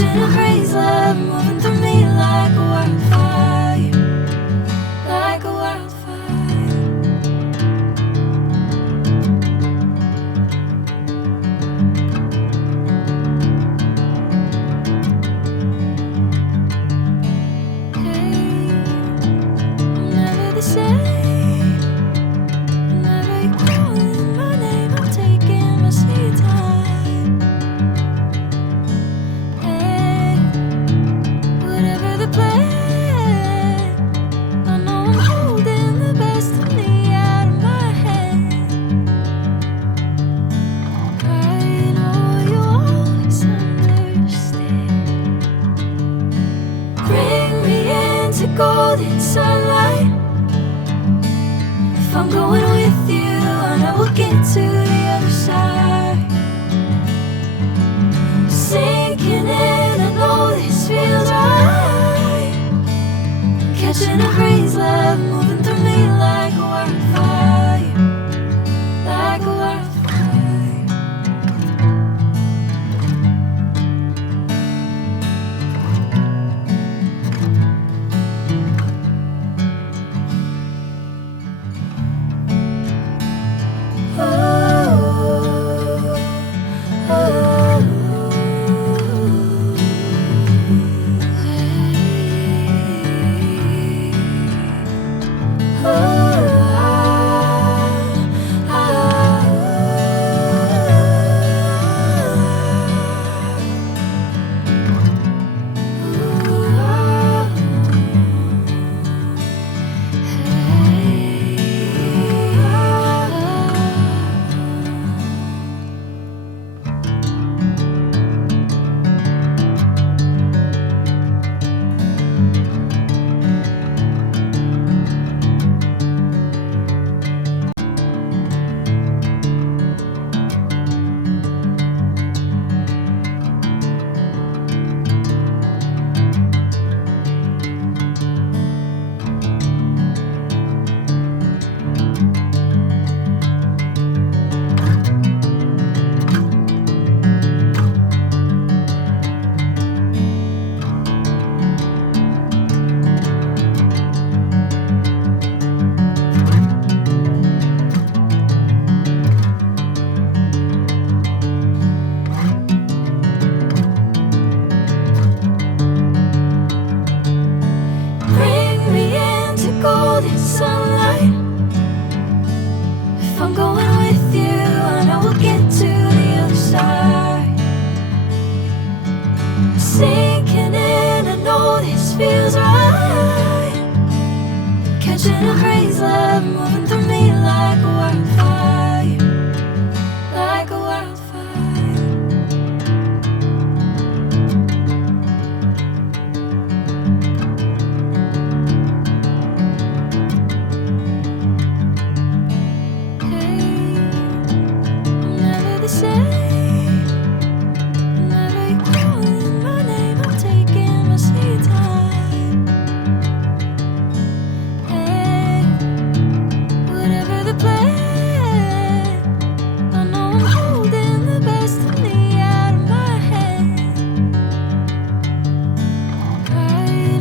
Catching a crazy love moving through me like a wildfire, like a wildfire. Hey, I'm never the same. Whenever you're calling my name, I'm taking my sweet time. Hey, whatever the plan, I know I'm holding the best of me out of my hand. I know you always understand. Bring me into golden sunlight. If I'm going with you, I know we'll get to the other side. Sinking in, I know this feels right. Catching a crazy love moving through me like a wildfire, like a wildfire. Bring me into golden sunlight. If I'm going with you, I know we'll get to the other side. Sinking in, I know this feels right. Catching a crazy love moving through me like a wildfire, like a wildfire. Hey, I'm never the same. Whenever you're calling my name, I'm taking my sweet time. Hey, whatever the plan, I know I'm holding the best of me out of my hand. I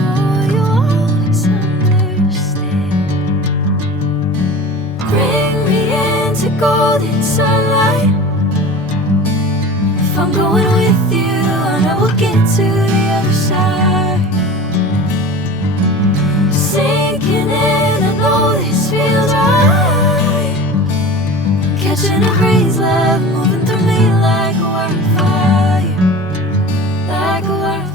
know you always understand. Bring me into golden sunlight. If I'm going with you, I know we'll get to the other side. Sinking in, I know this feels right. Catching a crazy love moving through me like a wildfire, like a wildfire.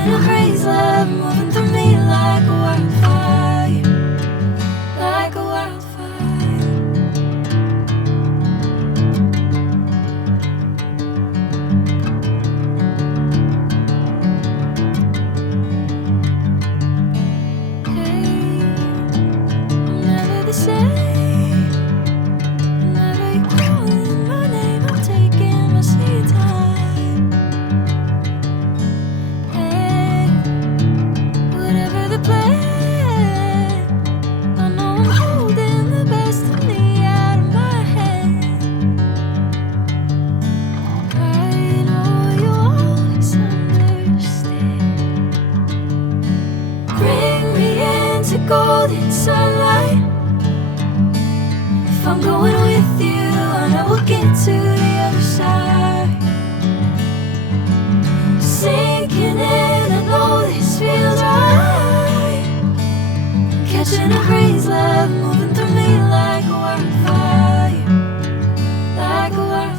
catching a breeze, love moving through me like a wildfire, like a wildfire. Hey, I'm never the same. Whenever you're calling my name, I'm taking my sweet time. Hey, whatever the plan, I know I'm holding the best of me out of my hand. I know you'll always understand. Bring me into golden sunlight. If I'm going with you, I know we'll get to the other side. Sinking in, I know this feels right. Catching a breeze, love moving through me like a wildfire, like a wildfire.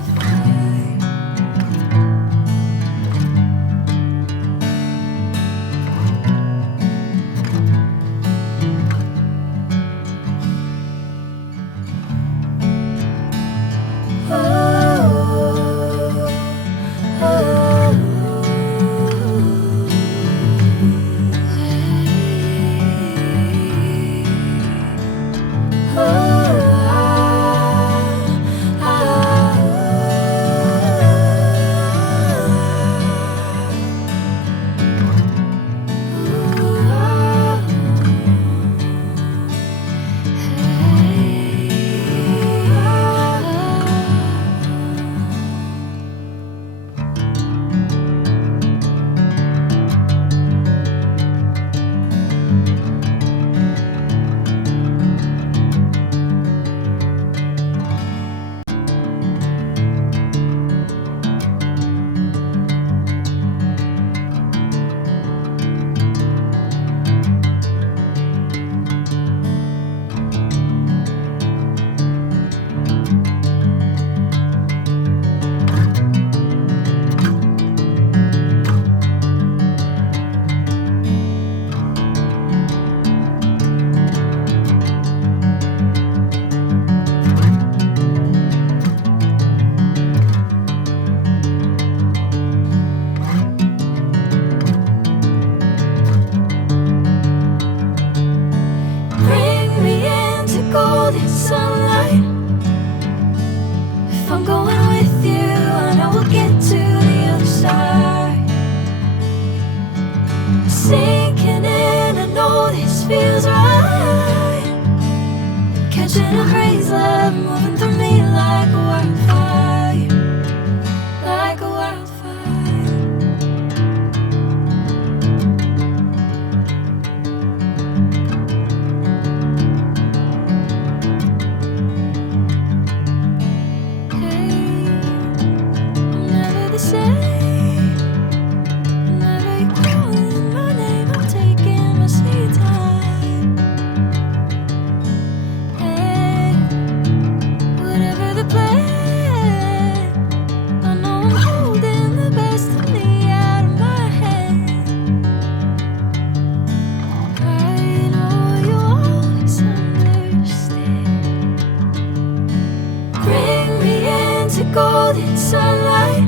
Bring me into golden sunlight. If I'm going with you, I know we'll get to the other side. Sinking in, I know this feels right. Catching a breeze, love moving through me like a wildfire, like a wildfire. Hey, I'm never the same. Whenever you're calling my name, I'm taking my sweet time. Hey, whatever the plan, I know I'm holding the best of me out of my hand. I know you'll always understand. Bring me into golden sunlight.